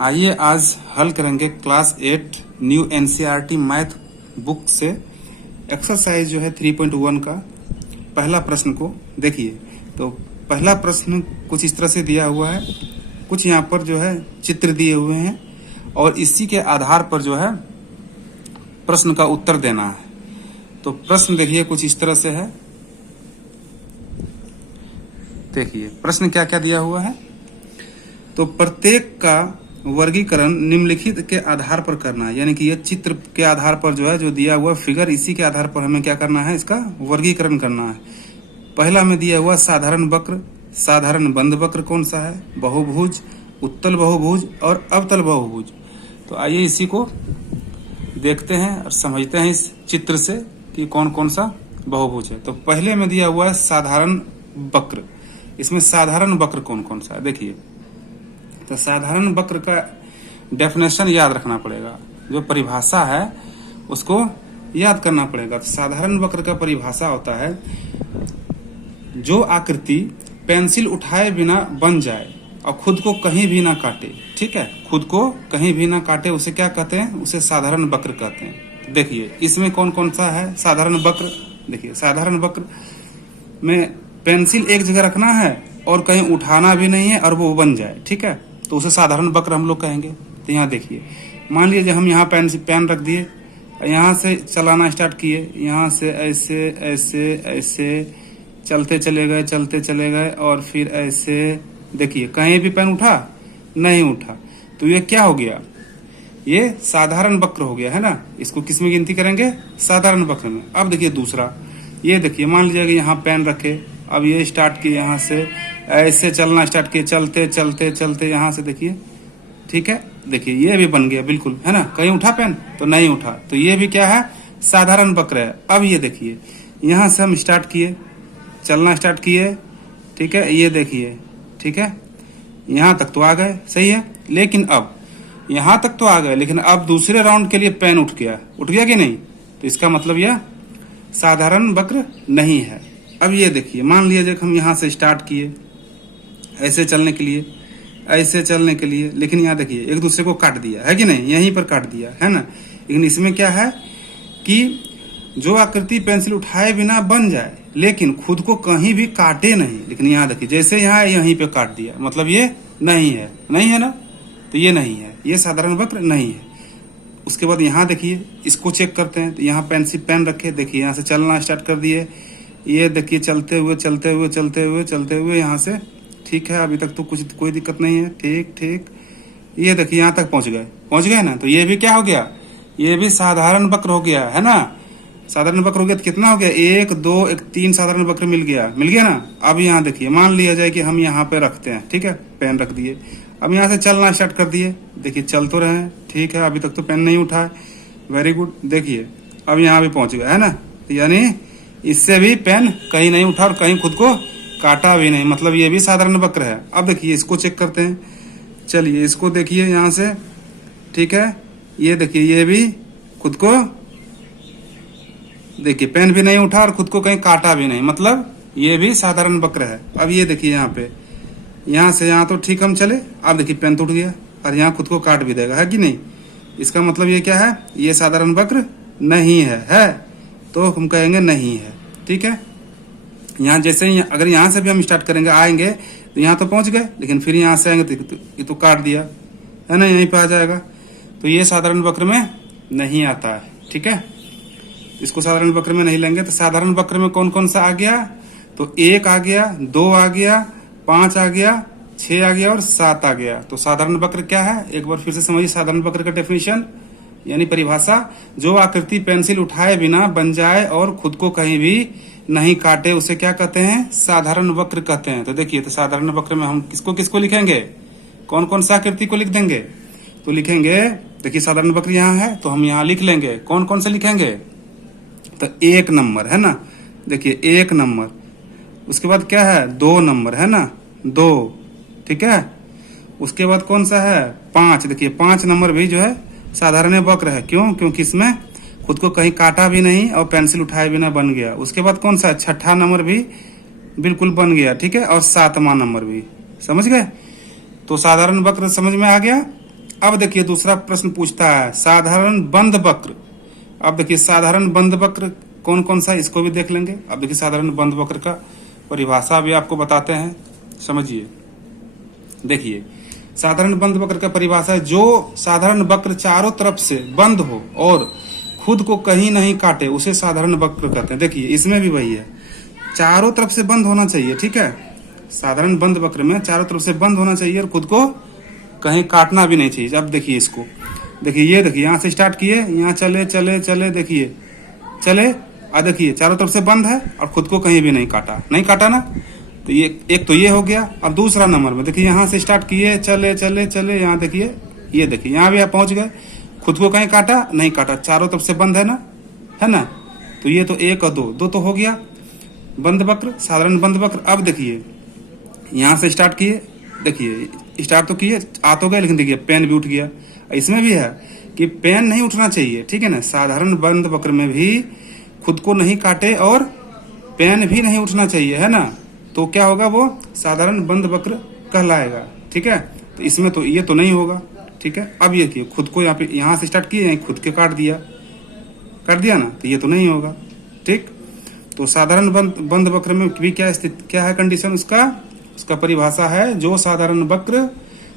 आइए आज हल करेंगे class 8 new NCERT math book से एक्सरसाइज जो है 3.1 का पहला प्रश्न को देखिए। तो पहला प्रश्न कुछ इस तरह से दिया हुआ है, कुछ यहाँ पर जो है चित्र दिए हुए हैं और इसी के आधार पर जो है प्रश्न का उत्तर देना है। तो प्रश्न देखिए कुछ इस तरह से है। देखिए प्रश्न क्या क्या दिया हुआ है। तो प्रत्येक का वर्गीकरण निम्नलिखित के आधार पर करना है, यानी कि ये चित्र के आधार पर जो है जो दिया हुआ फिगर, इसी के आधार पर हमें क्या करना है, इसका वर्गीकरण करना है। पहला में दिया हुआ साधारण वक्र, साधारण बंद वक्र कौन सा है, बहुभुज, उत्तल बहुभुज और अवतल बहुभुज। तो आइए इसी को देखते हैं और समझते हैं इस चित्र से कि कौन कौन सा बहुभुज है। तो पहले में दिया हुआ है साधारण वक्र। इसमें साधारण वक्र कौन कौन सा है देखिए। तो साधारण वक्र का डेफिनेशन याद रखना पड़ेगा, जो परिभाषा है उसको याद करना पड़ेगा। तो साधारण वक्र का परिभाषा होता है जो आकृति पेंसिल उठाए बिना बन जाए और खुद को कहीं भी ना काटे। ठीक है, खुद को कहीं भी ना काटे उसे क्या कहते हैं, उसे साधारण वक्र कहते हैं। तो देखिए इसमें कौन कौन सा है साधारण वक्र। देखिए साधारण वक्र में पेंसिल एक जगह रखना है और कहीं उठाना भी नहीं है और वो बन जाए। ठीक है, तो उसे साधारण वक्र हम लोग कहेंगे। तो यहाँ देखिए, मान लीजिए हम यहाँ पेन रख दिए, यहाँ से चलाना स्टार्ट किए, यहाँ से ऐसे ऐसे ऐसे चलते चले गए और फिर ऐसे देखिए कहीं भी पेन उठा नहीं उठा। तो ये क्या हो गया, ये साधारण वक्र हो गया है ना। इसको किस में गिनती करेंगे, साधारण वक्र में। अब देखिए दूसरा, ये देखिए मान लीजिए कि यहाँ पेन रखे, अब ये स्टार्ट किए, यहाँ से ऐसे चलना स्टार्ट किए, चलते यहाँ से देखिए। ठीक है, देखिए ये भी बन गया बिल्कुल है ना। कहीं उठा पेन तो नहीं उठा, तो ये भी क्या है, साधारण वक्र है। अब ये देखिए यहाँ से हम स्टार्ट किए, चलना स्टार्ट किए, ठीक है, ये देखिए, ठीक है, यहाँ तक तो आ गए, सही है। लेकिन अब यहाँ तक तो आ गए, लेकिन अब दूसरे राउंड के लिए पेन उठ गया कि नहीं। तो इसका मतलब यह साधारण वक्र नहीं है। अब ये देखिए, मान लीजिए हम यहाँ से स्टार्ट किए ऐसे चलने के लिए, ऐसे चलने के लिए, लेकिन यहाँ देखिए एक दूसरे को काट दिया है कि नहीं, यहीं पर काट दिया है ना। लेकिन इसमें क्या है कि जो आकृति पेंसिल उठाए बिना बन जाए लेकिन खुद को कहीं भी काटे नहीं। लेकिन यहाँ देखिए जैसे यहाँ यहीं पे काट दिया, मतलब ये नहीं है ना। तो ये नहीं है, ये साधारण वक्र नहीं है। उसके बाद यहाँ देखिए, इसको चेक करते हैं। तो यहाँ पेन रखे, देखिए यहाँ से चलना स्टार्ट कर दिए, ये देखिए चलते हुए यहाँ से, ठीक है, अभी तक तो कोई दिक्कत नहीं है। ठीक, ये देखिए यहाँ तक पहुंच गए ना। तो ये भी क्या हो गया, ये भी साधारण वक्र हो गया है ना। साधारण वक्र हो गया तो कितना हो गया, 1 2 1 3 साधारण वक्र मिल गया ना। अब यहाँ देखिए, मान लिया जाए कि हम यहाँ पे रखते हैं, ठीक है, पेन रख दिए, अब यहाँ से चलना स्टार्ट कर दिए, देखिए चल तो रहे हैं, ठीक है, अभी तक तो पेन नहीं उठा है, वेरी गुड। देखिए अब यहाँ भी पहुंच गया है ना। तो यानी इससे भी पेन कहीं नहीं उठा और कहीं खुद को काटा भी नहीं, मतलब ये भी साधारण वक्र है। अब देखिए इसको चेक करते हैं, चलिए इसको देखिए यहाँ से, ठीक है, ये देखिए ये भी खुद को, देखिए पेन भी नहीं उठा और खुद को कहीं काटा भी नहीं, मतलब ये भी साधारण वक्र है। अब ये देखिए यहाँ पे, यहाँ से यहाँ तो ठीक हम चले, अब देखिए पेन तो उठ गया और यहाँ खुद को काट भी देगा, है कि नहीं। इसका मतलब ये क्या है, ये साधारण वक्र नहीं है तो हम कहेंगे नहीं है। ठीक है, यहाँ जैसे ही अगर यहाँ से भी हम स्टार्ट करेंगे, आएंगे तो यहाँ तो पहुंच गए, लेकिन फिर यहाँ से आएंगे तो ये तो काट दिया है ना, यहीं पे आ जाएगा। तो ये साधारण वक्र में नहीं आता है। ठीक है, इसको साधारण वक्र में नहीं लेंगे। तो साधारण वक्र में कौन कौन सा आ गया, तो 1 आ गया, 2 आ गया, 5 आ गया, 6 आ गया और 7 आ गया। तो साधारण वक्र क्या है, एक बार फिर से समझिए साधारण वक्र का डेफिनेशन यानी परिभाषा, जो आकृति पेंसिल उठाए बिना बन जाए और खुद को कहीं भी नहीं काटे उसे क्या कहते हैं, साधारण वक्र कहते हैं। तो देखिए, तो साधारण वक्र में हम किसको लिखेंगे, कौन कौन सा आकृति को लिख देंगे। तो लिखेंगे, देखिए साधारण वक्र यहाँ है तो हम यहाँ लिख लेंगे, कौन कौन से लिखेंगे, तो 1 नंबर है ना, देखिए 1 नंबर, उसके बाद क्या है 2 नंबर है ना, 2, ठीक है, उसके बाद कौन सा है 5, देखिए 5 नंबर भी जो है साधारण वक्र है। क्यों, क्योंकि इसमें खुद को कहीं काटा भी नहीं और पेंसिल उठाए बिना बन गया। उसके बाद कौन सा, 6ठा नंबर भी बिल्कुल बन गया, ठीक है, और 7वां नंबर भी, समझ गए। तो साधारण वक्र समझ में आ गया। अब देखिए दूसरा प्रश्न पूछता है साधारण बंद वक्र। अब देखिए साधारण बंद वक्र कौन कौन सा, इसको भी देख लेंगे। अब देखिए साधारण बंद वक्र का परिभाषा भी आपको बताते हैं, समझिए। देखिए साधारण बंद वक्र का परिभाषा है, जो साधारण वक्र चारों तरफ से बंद हो और खुद को कहीं नहीं काटे उसे साधारण वक्र कहते हैं। देखिए इसमें भी वही है, चारों तरफ से बंद होना चाहिए, ठीक है। साधारण बंद वक्र में चारों तरफ से बंद होना चाहिए और खुद को कहीं काटना भी नहीं चाहिए। अब देखिए इसको, देखिए ये देखिए यहाँ से स्टार्ट किए, यहाँ चले चले चले, देखिए चले, और देखिए चारों तरफ से बंद है और खुद को कहीं भी नहीं काटा ना। तो ये एक तो ये हो गया। अब दूसरा नंबर में देखिए यहाँ से स्टार्ट किए, चले चले चले, यहाँ देखिए, ये देखिए यहाँ भी आप पहुंच गए, खुद को कहीं काटा नहीं काटा, चारों तरफ से बंद है ना। तो ये तो एक और दो तो हो गया बंद वक्र, साधारण बंद वक्र। अब देखिए यहाँ से स्टार्ट किए, देखिए स्टार्ट तो किए, आ तो गए, लेकिन देखिए पेन भी उठ गया। इसमें भी है कि पेन नहीं उठना चाहिए, ठीक है ना। साधारण बंद वक्र में भी खुद को नहीं काटे और पेन भी नहीं उठना चाहिए, है ना। तो क्या होगा, वो साधारण बंद वक्र कहलाएगा, ठीक है। तो इसमें तो ये तो नहीं होगा, ठीक है। अब ये किए खुद को यहाँ से स्टार्ट किए, खुद के काट दिया ना, तो ये तो नहीं होगा, ठीक। तो साधारण बंद वक्र में भी क्या है कंडीशन उसका परिभाषा है, जो साधारण वक्र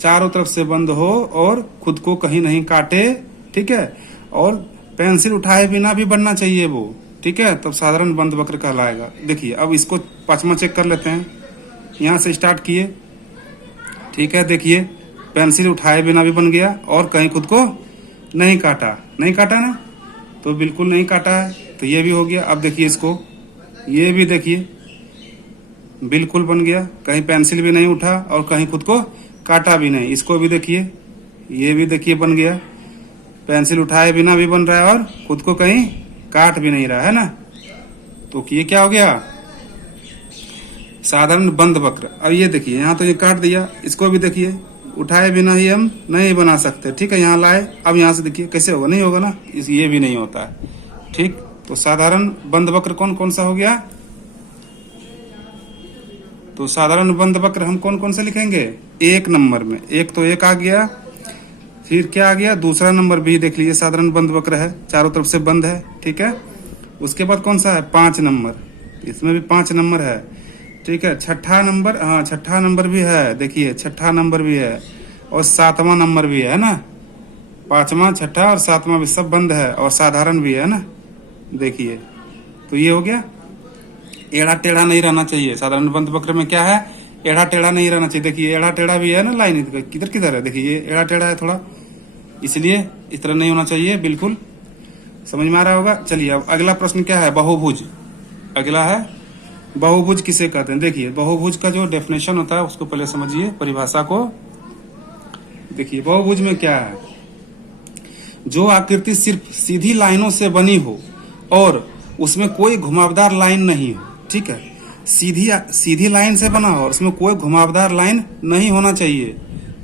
चारों तरफ से बंद हो और खुद को कहीं नहीं काटे, ठीक है, और पेंसिल उठाए बिना भी बनना चाहिए वो, ठीक है, तब साधारण बंद वक्र कहलाएगा। देखिए अब इसको पांचवा चेक कर लेते हैं। यहाँ से स्टार्ट किए, ठीक है, देखिए पेंसिल उठाए बिना भी बन गया और कहीं खुद को नहीं काटा ना, तो बिल्कुल नहीं काटा है, तो ये भी हो गया। अब देखिए इसको, ये भी देखिए बिल्कुल बन गया, कहीं पेंसिल भी नहीं उठा और कहीं खुद को काटा भी नहीं। इसको भी देखिए, ये भी देखिए बन गया, पेंसिल उठाए बिना भी बन रहा है और खुद को कहीं काट भी नहीं रहा, है ना। तो ये क्या हो गया, साधारण बंद वक्र। अब ये देखिए यहाँ तो ये काट दिया, इसको भी देखिए उठाए बिना ही हम नहीं बना सकते, ठीक है। यहाँ लाए, अब यहाँ से देखिए कैसे होगा, नहीं होगा ना, ये भी नहीं होता है, ठीक। तो साधारण बंद वक्र कौन कौन सा हो गया, तो साधारण बंद वक्र हम कौन कौन सा लिखेंगे, एक नंबर में, एक तो एक आ गया, फिर क्या आ गया, दूसरा नंबर भी देख लीजिए साधारण बंद वक्र है, चारों तरफ से बंद है, ठीक है। उसके बाद कौन सा है, 5 नंबर, इसमें भी 5 नंबर है, ठीक है। छठा नंबर, हाँ छठा नंबर भी है, देखिए छठा नंबर भी है और 7वां नंबर भी है ना। 5वां, छठा और 7वां भी सब बंद है और साधारण भी है ना, देखिए। तो ये हो गया, एड़ा टेढ़ा नहीं रहना चाहिए। साधारण बंद वक्र में क्या है, एड़ा टेढ़ा नहीं रहना चाहिए। देखिए एड़ा टेढ़ा भी है ना, लाइन किधर किधर है, देखिए ये एड़ा टेढ़ा है थोड़ा, इसलिए इस तरह नहीं होना चाहिए, बिल्कुल समझ में आ रहा होगा। चलिए अब अगला प्रश्न क्या है, बहुभुज। अगला है बहुभुज किसे कहते हैं। देखिए बहुभुज का जो डेफिनेशन होता है उसको पहले समझिए, परिभाषा को देखिए। बहुभुज में क्या है, जो आकृति सिर्फ सीधी लाइनों से बनी हो और उसमें कोई घुमावदार लाइन नहीं हो, ठीक है। सीधी लाइन से बना हो और उसमें कोई घुमावदार लाइन नहीं होना चाहिए,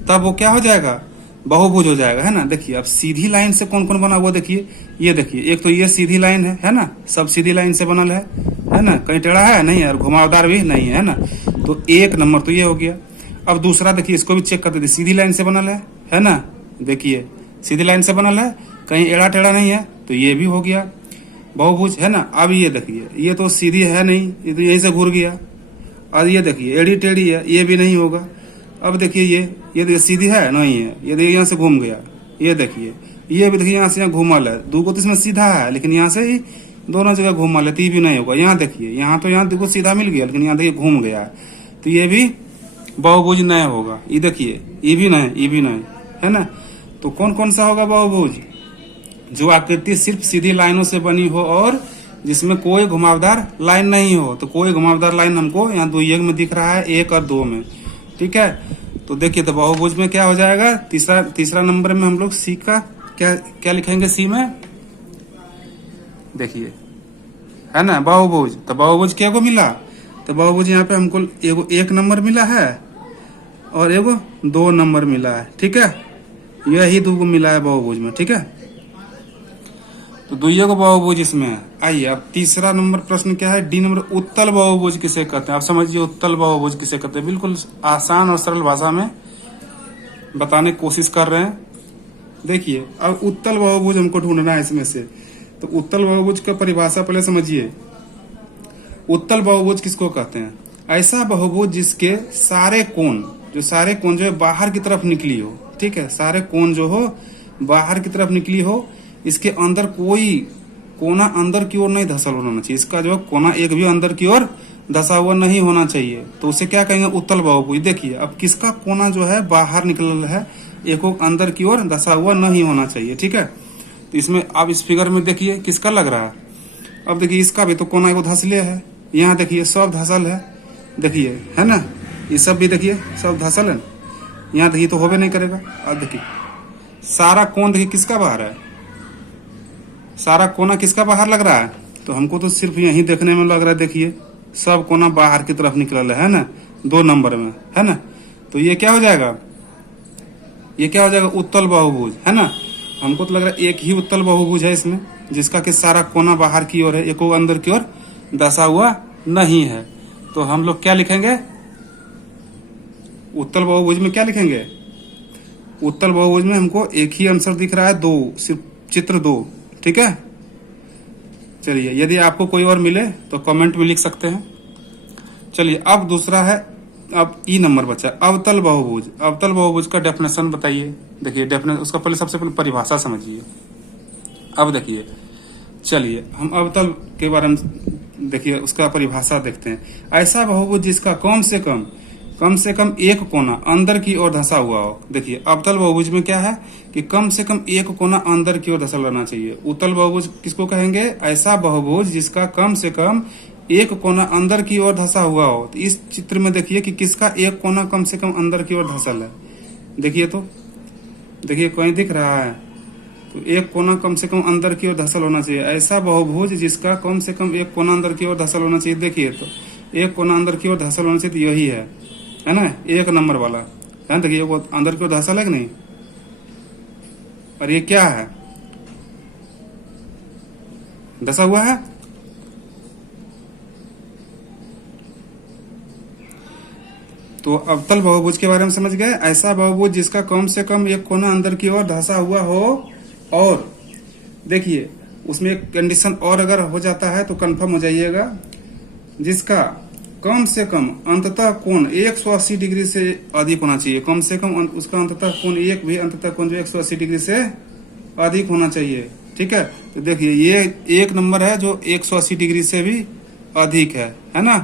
तब वो क्या हो जाएगा, बहुभुज हो जाएगा, है ना। देखिए अब सीधी लाइन से कौन कौन बना हुआ, देखिए ये देखिए, एक तो ये सीधी लाइन है ना, सब सीधी लाइन से बनल है ना, कहीं टेढ़ा है नहीं है और घुमावदार भी नहीं है ना। तो एक नंबर तो ये हो गया। अब दूसरा देखिए, इसको भी चेक कर देते, सीधी लाइन से बनल है ना, देखिए सीधी लाइन से बनल है, कहीं एड़ा टेढ़ा नहीं है, तो ये भी हो गया बहुभुज, है ना। अब ये देखिए, ये तो सीधी है नहीं, ये तो यहीं से घूर गया, और ये देखिए एड़ी टेढ़ी है, ये भी नहीं होगा। अब देखिए ये देखिए सीधी है नहीं है, ये देखिए यहाँ से घूम गया, ये देखिए ये भी देखिए यहाँ से यहाँ घूमल है, दो को तो इसमें सीधा है लेकिन यहाँ से ही दोनों जगह घूमल है, तो ये भी नहीं होगा। यहाँ देखिए, यहाँ तो यहाँ देखो सीधा मिल गया लेकिन यहाँ देखिए घूम गया है, तो ये भी बहुभुज नहीं होगा। ये देखिए ये भी नहीं, है ना। तो कौन कौन सा होगा बहुभुज, जो आकृति सिर्फ सीधी लाइनों से बनी हो और जिसमें कोई घुमावदार लाइन नहीं हो। तो कोई घुमावदार लाइन हमको यहाँ दुइये में दिख रहा है, 1 और 2 में, ठीक है। तो देखिए तो बहुभुज में क्या हो जाएगा, तीसरा नंबर में हम लोग सी का क्या लिखेंगे, सी में देखिए, है ना बहुभुज। तो बहुभुज क्या को मिला, तो बहुभुज यहाँ पे हमको एगो 1 नंबर मिला है और एगो 2 नंबर मिला है, ठीक है। यही 2 मिला है बहुभुज में, ठीक है। तो दुइये को बहुभुज इसमें है। आइए अब तीसरा नंबर प्रश्न क्या है, डी नंबर, उत्तल बहुभुज किसे कहते हैं। आप समझिए उत्तल बहुभुज किसे कहते हैं, बिल्कुल आसान और सरल भाषा में बताने की कोशिश कर रहे हैं। देखिए अब उत्तल बहुभुज हमको ढूंढना है इसमें से। तो उत्तल बहुभुज का परिभाषा पहले समझिए। उत्तल बहुभुज किसको कहते हैं? ऐसा बहुभुज जिसके सारे कोण जो है बाहर की तरफ निकली हो, ठीक है, सारे कोण जो हो बाहर की तरफ निकली हो, इसके अंदर कोई कोना अंदर की ओर नहीं धसल होना चाहिए, इसका जो कोना एक भी अंदर की ओर धसा हुआ नहीं होना चाहिए, तो उसे क्या कहेंगे? उत्तल बहुभुज। देखिए अब किसका कोना जो है बाहर निकल है, एक अंदर की ओर धसा हुआ नहीं होना चाहिए, ठीक है। तो इसमें अब इस फिगर में देखिए किसका लग रहा है। अब देखिए इसका भी तो कोना एगो धसले है, यहाँ देखिए सब धसल है, देखिए है ना, ये सब भी देखिए सब धसल है, यहाँ देखिए तो होबे नहीं करेगा। अब देखिए सारा कोण देखिए किसका बाहर है, सारा कोना किसका बाहर लग रहा है? तो हमको तो सिर्फ यही देखने में लग रहा है, देखिए सब कोना बाहर की तरफ निकल है ना, 2 नंबर में, है ना। तो ये क्या हो जाएगा? ये क्या हो जाएगा? उत्तल बहुभुज, है ना। हमको तो लग रहा है एक ही उत्तल बहुभुज है इसमें, जिसका कि सारा कोना बाहर की ओर है, एको अंदर की ओर धसा हुआ नहीं है। तो हम लोग क्या लिखेंगे? उत्तल बहुभुज में क्या लिखेंगे? उत्तल बहुभुज में हमको एक ही आंसर दिख रहा है, 2, सिर्फ चित्र 2, ठीक है। चलिए यदि आपको कोई और मिले तो कमेंट में लिख सकते हैं। चलिए अब दूसरा है, अब ई नंबर बचा अवतल बहुभुज। अवतल बहुभुज का डेफिनेशन बताइए। देखिए डेफिनेशन उसका पहले सबसे पहले परिभाषा समझिए। अब देखिए चलिए हम अवतल के बारे में देखिए उसका परिभाषा देखते हैं। ऐसा बहुभुज जिसका कम से कम एक कोना अंदर की ओर धसा हुआ हो। देखिए अवतल बहुभुज में क्या है कि कम से कम एक कोना अंदर की ओर धसल रहना चाहिए। उत्तल बहुभुज किसको कहेंगे? ऐसा बहुभुज जिसका कम से कम एक कोना अंदर की ओर धसा हुआ हो। तो इस चित्र में देखिए कि किसका एक कोना कम से कम अंदर की ओर धसल है। देखिए तो देखिए कहीं दिख रहा है, तो एक कोना कम से कम अंदर की ओर धसल होना चाहिए। ऐसा बहुभुज जिसका कम से कम एक कोना अंदर की ओर धसल होना चाहिए। देखिए तो एक कोना अंदर की ओर धसल होना चाहिए, तो यही है ना, 1 नंबर वाला है। देखिए वो अंदर की ओर धसल है कि नहीं, और ये क्या है? धसा हुआ है। तो अवतल बहुभुज के बारे में समझ गए। ऐसा बहुभुज जिसका कम से कम एक कोना अंदर की ओर धसा हुआ हो, और देखिए उसमें एक कंडीशन और अगर हो जाता है तो कंफर्म हो जाइएगा, जिसका कम से कम अंततः कोण 180 डिग्री से अधिक होना चाहिए। कम से कम उसका अंततः कोण अंततः कोण जो 180 डिग्री से अधिक होना चाहिए, ठीक है। तो देखिए ये 1 नंबर है जो 180 डिग्री से भी अधिक है ना।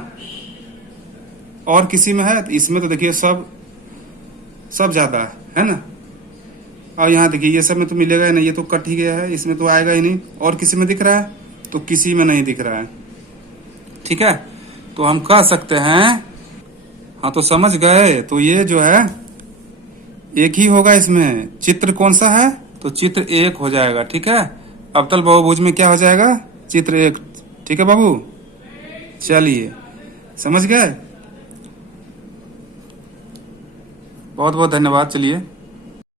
और किसी में है? तो इसमें तो देखिए सब ज्यादा है ना। और यहाँ देखिए ये सब में तो मिलेगा ही नहीं, ये तो कट ही गया है, इसमें तो आएगा ही नहीं। और किसी में दिख रहा है? तो किसी में नहीं दिख रहा है, ठीक है। तो हम कह सकते हैं, हाँ तो समझ गए। तो ये जो है एक ही होगा इसमें। चित्र कौन सा है? तो चित्र 1 हो जाएगा, ठीक है। अवतल बहुभुज में क्या हो जाएगा? चित्र 1, ठीक है बाबू। चलिए समझ गए, बहुत बहुत धन्यवाद। चलिए।